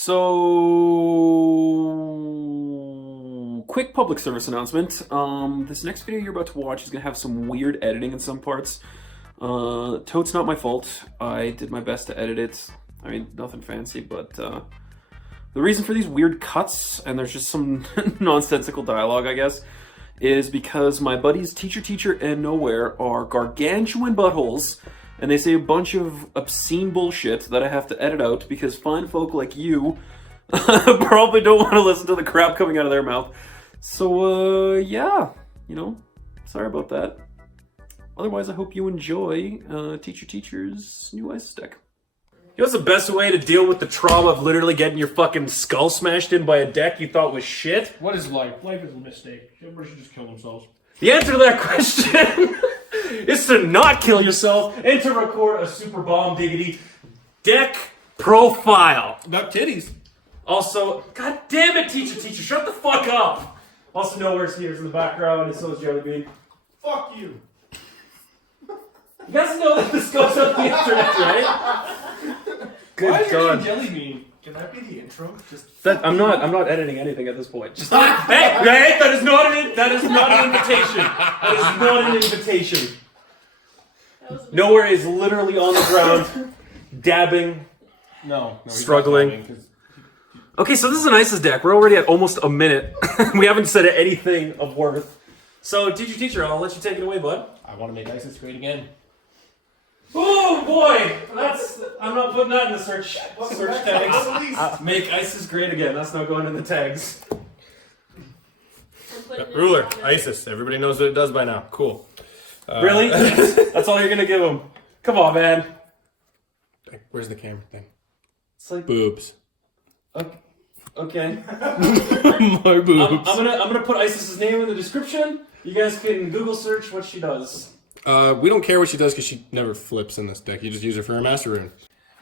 So, quick public service announcement. This next video you're about to watch is going to have some weird editing in some parts. Totes not my fault. I did my best to edit it. I mean, nothing fancy, but the reason for these weird cuts, and there's just some nonsensical dialogue, I guess, is because my buddies Teacher and Knowhere are gargantuan buttholes, and they say a bunch of obscene bullshit that I have to edit out because fine folk like you probably don't want to listen to the crap coming out of their mouth. So, yeah, you know, sorry about that. Otherwise, I hope you enjoy TeacherTeacher's new ice deck. You know what's the best way to deal with the trauma of literally getting your fucking skull smashed in by a deck you thought was shit? What is life? Life is a mistake. Everybody should just kill themselves. The answer to that question is to not kill yourself and to record a super bomb diggity deck profile. About titties. Also, god damn it, Teacher, shut the fuck up! Also, Knowhere's here in the background, and so is Jellybean. Fuck you. You guys know that this goes on the internet, right? Good Why is God. your name Jelly Bean? Can that be the intro? Just That, I'm not editing anything at this point. Just hey, that is not an invitation. That is not an invitation. Knowhere is literally on the ground, dabbing, no struggling. Okay, so this is an ISIS deck. We're already at almost a minute. We haven't said anything of worth. So, Teacher, I'll let you take it away, bud. I want to make ISIS great again. Oh boy, I'm not putting that in the search tags. Make ISIS great again. That's not going in the tags. Ruler, ISIS. Everybody knows what it does by now. Cool. Really? That's all you're gonna give him? Come on, man. Where's the camera thing? It's like boobs. Okay. My boobs. I'm gonna put ISIS's name in the description. You guys can Google search what she does. We don't care what she does because she never flips in this deck. You just use her for her master rune.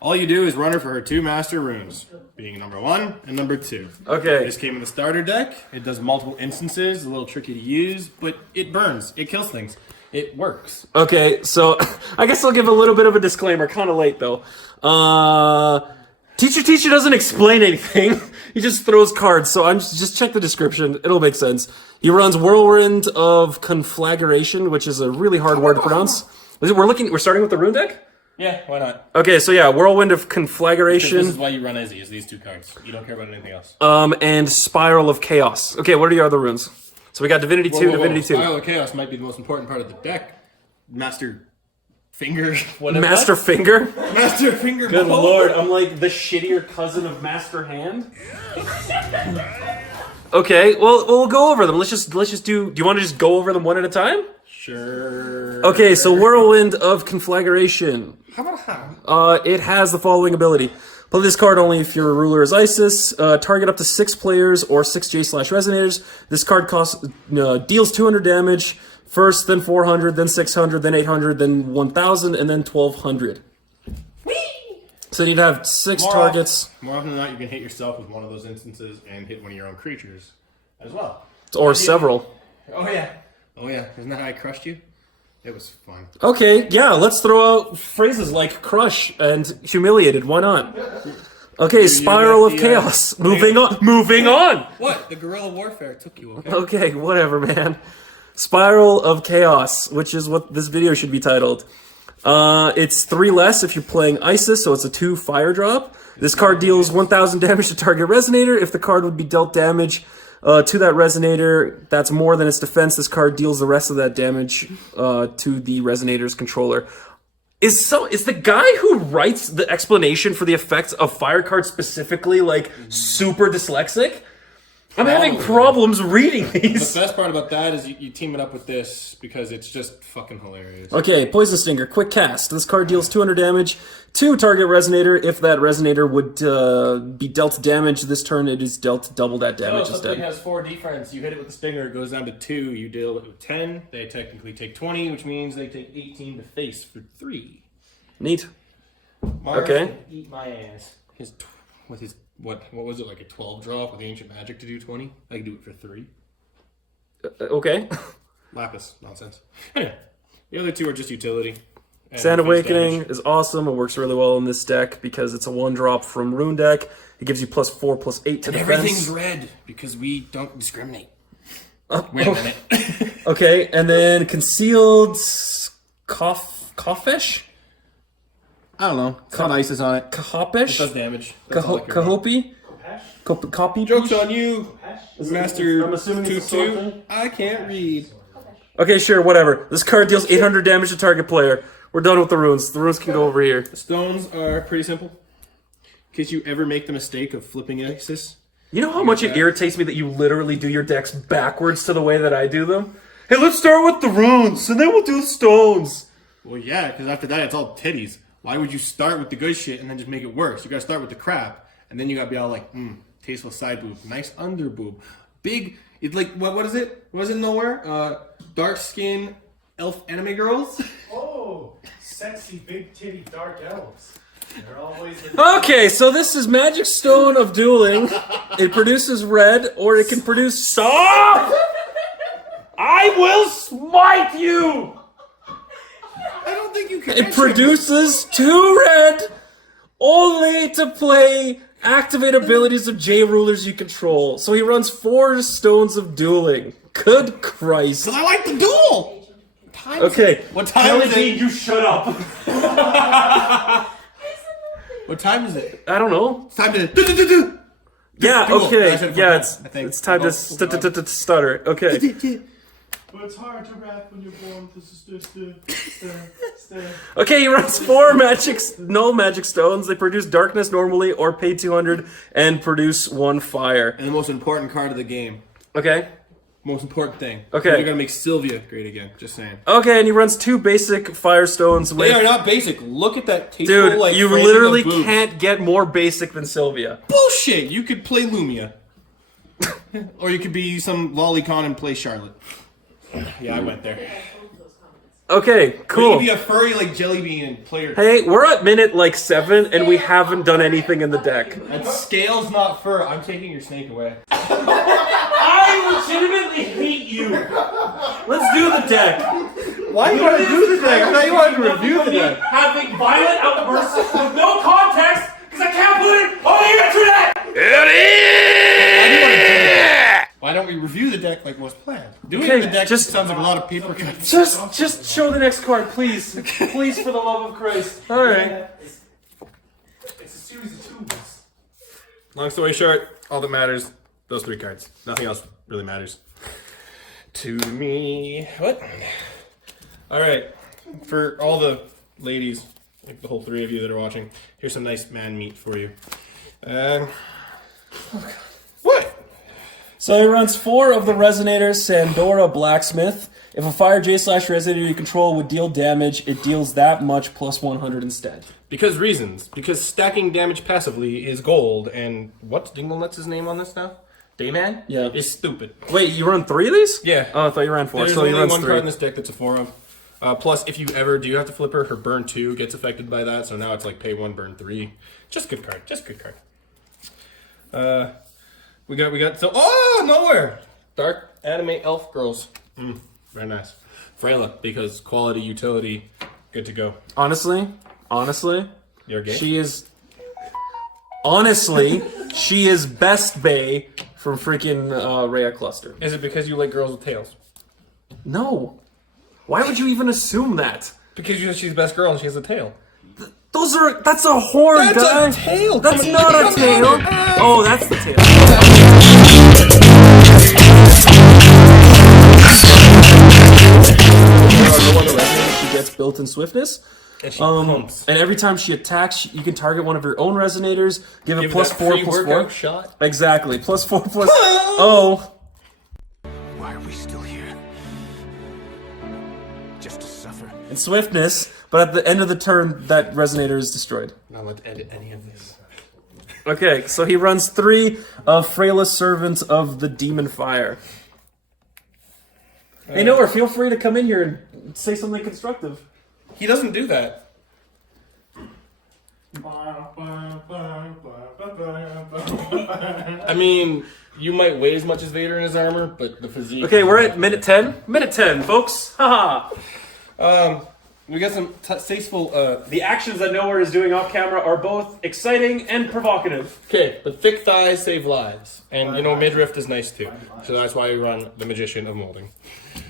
All you do is run her for her 2 master runes, being number 1 and number 2. Okay. This came in the starter deck. It does multiple instances, a little tricky to use, but it burns. It kills things. It works. Okay, so I guess I'll give a little bit of a disclaimer. Kind of late though. Teacher doesn't explain anything. He just throws cards. So I'm just check the description. It'll make sense. He runs Whirlwind of Conflagration, which is a really hard word to pronounce. We're starting with the rune deck? Yeah, why not? Okay, so yeah, Whirlwind of Conflagration. This is why you run Izzy, is these 2 cards. You don't care about anything else. And Spiral of Chaos. Okay, what are your other runes? So we got Divinity 2, Divinity 2. Spiral of Chaos might be the most important part of the deck. Master Finger, whatever. Master Finger? Master Finger. Good lord, I'm like the shittier cousin of Master Hand. Okay, well we'll go over them. Let's just do you want to just go over them one at a time? Sure. Okay, so Whirlwind of Conflagration. How about how? It has the following ability. Play this card only if your ruler is ISIS. Target up to 6 players or 6 J/Resonators. This card deals 200 damage. First, then 400, then 600, then 800, then 1,000, and then 1,200. Whee! So you'd have 6 targets. More often than not, you can hit yourself with one of those instances and hit one of your own creatures as well. Or several. Oh yeah. Oh yeah. Isn't that how I crushed you? It was fun. Okay, yeah, let's throw out phrases like crush and humiliated. Why not? Okay, Spiral of Chaos. Moving on. What? The guerrilla warfare took you, okay? Okay, whatever, man. Spiral of Chaos, which is what this video should be titled. It's 3 less if you're playing ISIS, so it's a 2 fire drop. This card deals 1,000 damage to target Resonator. If the card would be dealt damage to that Resonator, that's more than its defense. This card deals the rest of that damage to the Resonator's controller. Is the guy who writes the explanation for the effects of fire cards specifically, like, super dyslexic? I'm having problems reading these. The best part about that is you team it up with this because it's just fucking hilarious. Okay, Poison Stinger, quick cast. This card deals 200 damage to target Resonator. If that Resonator would be dealt damage this turn, it is dealt double that damage So instead. something has 4 defense. You hit it with the Stinger, it goes down to 2. You deal it with 10. They technically take 20, which means they take 18 to face for 3. Neat. Mars Okay. can eat my ass. With his what was it, like a 12 drop with Ancient Magic to do 20? I can do it for 3. Okay. Lapis, nonsense. Anyway, the other 2 are just utility. And Awakening damage. is awesome. It works really well in this deck because it's a 1-drop from RUNE deck. It gives you +4, +8 to And defense. everything's red because we don't discriminate. Wait a minute. Okay, and then Concealed Khopesh? I don't know. It's got ISIS on it. It Khopesh? does damage. That's all I care about. Kahopi? Copy? Joke's on you, Master I'm assuming it's a sword 2-2. thing? I can't read. Okay, sure, whatever. This card deals 800 damage to target player. We're done with the runes. The runes can go over here. The stones are pretty simple. In case you ever make the mistake of flipping ISIS. You know how much it irritates me that you literally do your decks backwards to the way that I do them? Hey, let's start with the runes, and then we'll do the stones. Well, yeah, because after that, it's all titties. Why would you start with the good shit and then just make it worse? You gotta start with the crap, and then you gotta be all like, tasteful side boob, nice under boob, big. It's like what is it? What is it? Knowhere? Dark skin elf anime girls. Oh, sexy big titty dark elves. They're always Okay, so this is Magic Stone of Dueling. It produces red, or it can produce... Stop! I will smite you! I don't think you can. It produces 2 red, only to play activate abilities of J rulers you control. So he runs 4 Stones of Dueling. Good Christ. I like the duel. Okay. What time is it? You shut up. What time is it? I don't know. It's time to do. Yeah, Duel. I okay. said Yeah, I think. it's time to stutter. Okay. But it's hard to rap when you're born to Okay, he runs 4 magic stones. They produce darkness normally or pay 200 and produce 1 fire. And the most important card of the game. Okay. Most important thing. Okay. They're gonna make Sylvia great again. Just saying. Okay, and he runs 2 basic firestones with... They are not basic. Look at that tasteful, Dude, like, you phrasing literally of boobs. can't get more basic than Sylvia. Bullshit! You could play Lumia. Or you could be some lolicon and play Charlotte. Yeah, I went there. Okay, Or you cool. could be a furry like jelly bean and play her. Hey, we're at minute like 7 and we haven't done anything in the deck. And scales not fur. I'm taking your snake away. I legitimately hate you. Let's do the deck. Why do you want to do the deck? I thought you wanted to review the deck. Having violent outbursts with no context because I can't put it on the internet. Why don't we review the deck like was planned? Doing Okay, the deck just- sounds like a lot of paper cuts. Just show the next card, please. Please, for the love of Christ. All right. It's a series of tubes. Long story short, all that matters, those 3 cards. Nothing else really matters. To me. What? Alright. For all the ladies, like the whole 3 of you that are watching, here's some nice man meat for you. What? So he runs 4 of the Resonators, Sandora Blacksmith. If a fire J/Resonator you control would deal damage, it deals that much plus 100 instead. Because reasons. Because stacking damage passively is gold, and what's Dinglenuts' name on this now? Dayman? Yeah. Is stupid. Wait, you run 3 of these? Yeah. Oh, I thought you ran 4. There's So he only runs one 3. card in this deck that's a 4 of. Plus, if you ever do have to flip her, her burn 2 gets affected by that, so now it's like pay 1, burn 3. Just good card. Just good card. We got so Knowhere! Dark anime elf girls. Very nice. Frayla, because quality, utility, good to go. Honestly, You're gay? she is best bae from freaking Rhea Cluster. Is it because you like girls with tails? No. Why would you even assume that? Because she's the best girl and she has a tail. That's a horn, That's guy. a tail! That's Come on, not a come tail. on. Oh, that's the tail. She gets built-in swiftness. And she pumps. And every time she attacks, you can target one of your own Resonators, give it plus that 4, plus 4. pre-workout shot. Exactly. Plus 4, plus... Oh. Why are we still here? Just to suffer. And swiftness, but at the end of the turn, that Resonator is destroyed. Not allowed to edit any of this. Okay, so he runs 3 of Frayla Servants of the Demon Fire. Hey, Knowhere, feel free to come in here and say something constructive. He doesn't do that. I mean, you might weigh as much as Vader in his armor, but the physique... Okay, we're at minute 10. Minute 10, folks. Haha. We got some tasteful. The actions that Knowhere is doing off camera are both exciting and provocative. Okay, the thick thighs save lives, and you know midriff is nice too. So that's why we run the Magician of Molding.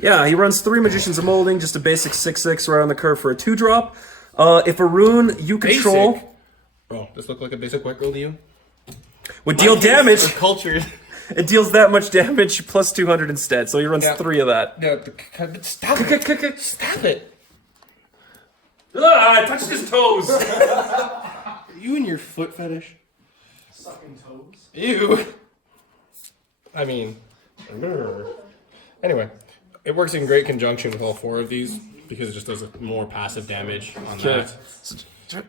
Yeah, he runs 3 Magicians of Molding, just a basic 6/6 right on the curve for a 2-drop. If a rune you control Basic? Oh, this look like a basic white girl to you? would deal damage, Cultured. it deals that much damage plus 200 instead. So he runs 3 of that. No, stop it! Stop it! I touched his toes. You and your foot fetish. Sucking toes. Ew. I mean, anyway, it works in great conjunction with all 4 of these because it just does more passive damage on that. So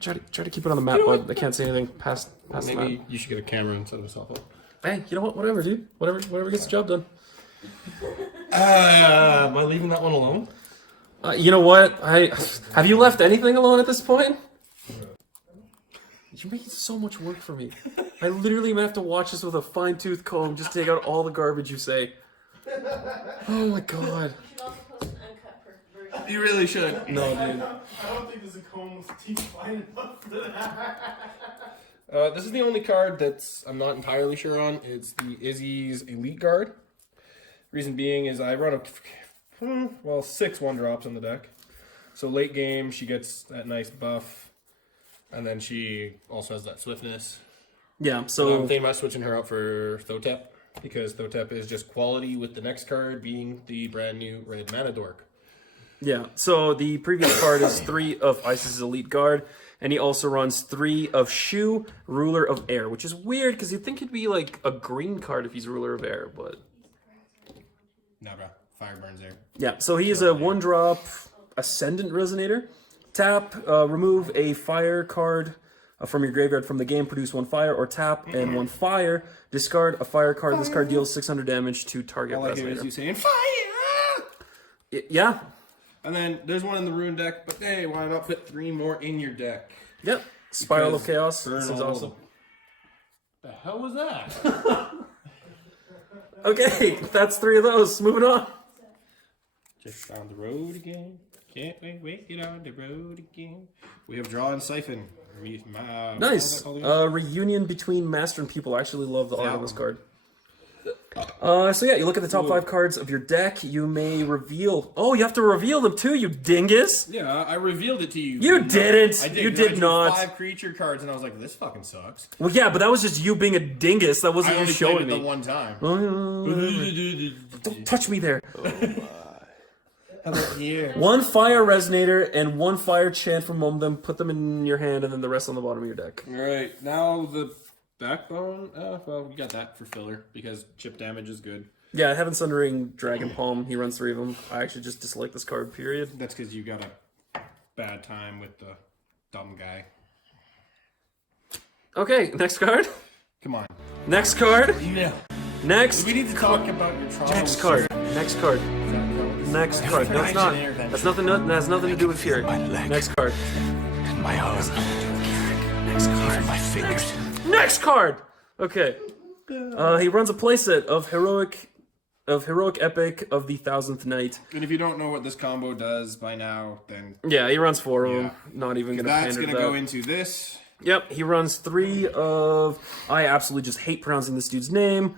try to keep it on the map, bud. I can't see anything past the map. Maybe you should get a camera instead of a cell phone. Hey, you know what? Whatever, dude. Whatever gets the job done. Am I leaving that one alone? You know what? Have you left anything alone at this point? You're making so much work for me. I literally am gonna have to watch this with a fine-tooth comb just to take out all the garbage you say. Oh my god. You should also post an uncut version. You really should. No, dude. I don't think there's a comb with teeth fine enough for that. This is the only card I'm not entirely sure on. It's the Izzy's Elite Guard. Reason being is I run 6 1-drops on the deck. So late game, she gets that nice buff. And then she also has that swiftness. Yeah, I'm so thinking about switching her out for Thotep. Because Thotep is just quality with the next card being the brand new red mana dork. yeah, so the previous card is 3 of Isis' Elite Guard, and he also runs 3 of Shu, Ruler of Air, which is weird because you'd think it'd be like a green card if he's Ruler of Air, but Nah, bro. Fire burns there. yeah, so he is a 1-drop Ascendant Resonator. Tap, remove a fire card from your graveyard from the game, produce 1 fire, or tap and 1 fire, discard a fire card. This card deals 600 damage to target All I hear is Resonator. you saying, fire! Yeah, And then there's one in the RUNE deck, but hey, why not put 3 more in your deck? yep. Spiral of Because Chaos. burn This is all awesome. The hell was that? Okay, that's 3 of those. Moving on. Just on the road again. Can't wait, get on the road again. We have Draw and Siphon. Nice. Reunion between Master and People. I actually love the art on this card. So yeah, you look at the top 5 cards of your deck. You may reveal. Oh, you have to reveal them too, you dingus. Yeah, I revealed it to you. You didn't. I did. You I did drew not. 5 creature cards, and I was like, this fucking sucks. Well, yeah, but that was just you being a dingus. That wasn't I you only showing played it me. the one time. Don't touch me there. How about here? 1 fire resonator and 1 fire chant from one of them. Put them in your hand, and then the rest on the bottom of your deck. Alright, now the backbone. Well, we got that for filler because chip damage is good. Yeah, Heaven Sundering Dragon Palm. He runs 3 of them. I actually just dislike this card. Period. That's because you got a bad time with the dumb guy. Okay, next card. Come on. Next card. Yeah. Next. We need to talk about your troubles. Next card. Next card. Next card. No, it's not. That's nothing. That has nothing to do with Fury. Next card. And my arm. Next card. My fingers. Next card. Okay. He runs a playset of heroic epic of the 1000th Night. And if you don't know what this combo does by now, then Yeah, he runs 4 of them. Not even gonna that's pander gonna that. go into this. Yep, he runs 3 of. I absolutely just hate pronouncing this dude's name.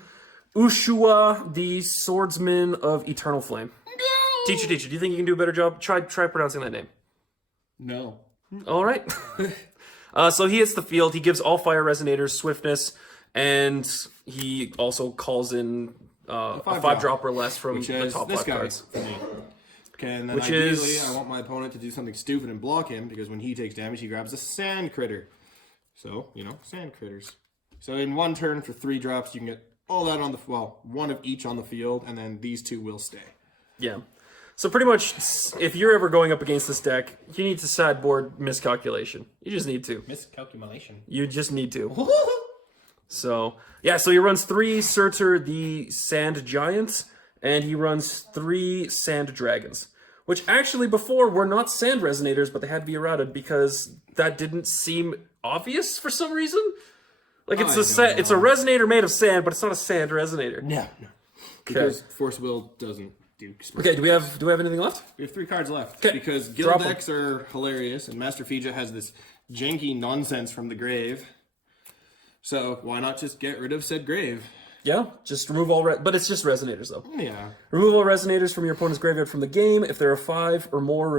Ushuah, the Swordsman of Eternal Flame. Teacher, do you think you can do a better job? Try pronouncing that name. No. All right. So he hits the field. He gives all fire resonators swiftness, and he also calls in a 5-drop or less from Which the is top this 5 guy cards. for me. Okay, and then Which ideally, is- I want my opponent to do something stupid and block him, because when he takes damage, he grabs a sand critter. So, sand critters. So in 1 turn for 3 drops, you can get all that on the... Well, 1 of each on the field, and then these 2 will stay. Yeah. So pretty much, if you're ever going up against this deck, you need to sideboard miscalculation. You just need to. Miscalculation. You just need to. So, yeah, so he runs 3 Surtur, the Sand Giants, and he runs 3 Sand Dragons. Which actually before were not Sand Resonators, but they had to be errated because that didn't seem obvious for some reason. Like it's a resonator made of sand, but it's not a sand resonator. No. Because Force Will doesn't Dukes. Okay, do we have anything left? We have 3 cards left. 'Kay. Because Drop guild 'em. decks are hilarious, and Master Fija has this janky nonsense from the grave. So why not just get rid of said grave? Yeah, just remove all but it's just Resonators though. Yeah. Remove all Resonators from your opponent's graveyard from the game. If there are 5 or more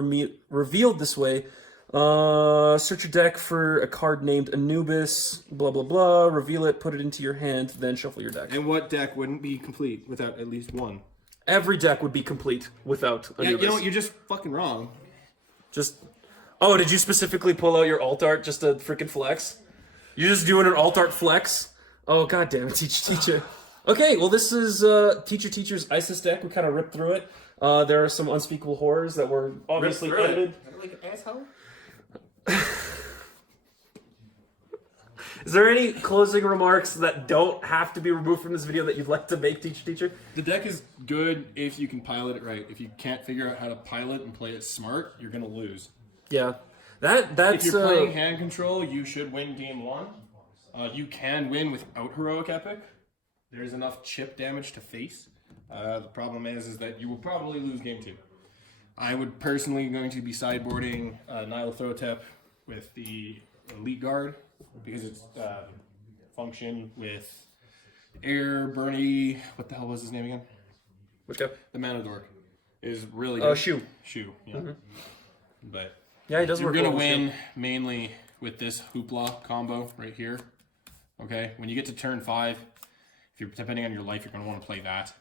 revealed this way, search your deck for a card named Anubis, blah blah blah, reveal it, put it into your hand, then shuffle your deck. And what deck wouldn't be complete without at least one? Every deck would be complete without Anubis. Yeah, you know what? You're just fucking wrong. Just... Oh, did you specifically pull out your alt art just to freaking flex? You're just doing an alt art flex? Oh, goddamn it, Teacher. Okay, well, this is TeacherTeacher's ISIS deck. We kind of ripped through it. There are some unspeakable horrors that were obviously edited. Like an asshole? Is there any closing remarks that don't have to be removed from this video that you'd like to make, Teacher? The deck is good if you can pilot it right. If you can't figure out how to pilot and play it smart, you're gonna lose. Yeah. That's... If you're playing hand control, you should win game 1. You can win without Heroic Epic. There's enough chip damage to face. The problem is that you will probably lose game 2. I would personally going to be sideboarding Nylathotep with the Elite Guard because it's function with Air, Bernie, what the hell was his name again? Which guy? The Mana Dork is really Oh, good. Shu. Shu, yeah. But Yeah, he does you're work gonna well with win mainly with this hoopla combo right here. Okay, when you get to turn 5, if you're depending on your life, you're gonna want to play that.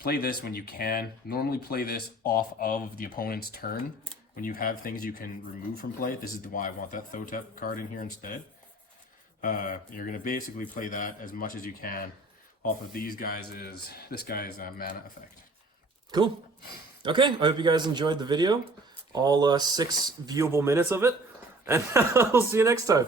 Play this when you can. Normally play this off of the opponent's turn when you have things you can remove from play. This is why I want that Thotep card in here instead. You're gonna basically play that as much as you can off of these guys. This guy's mana effect. Cool. Okay, I hope you guys enjoyed the video. All 6 viewable minutes of it. And we'll see you next time.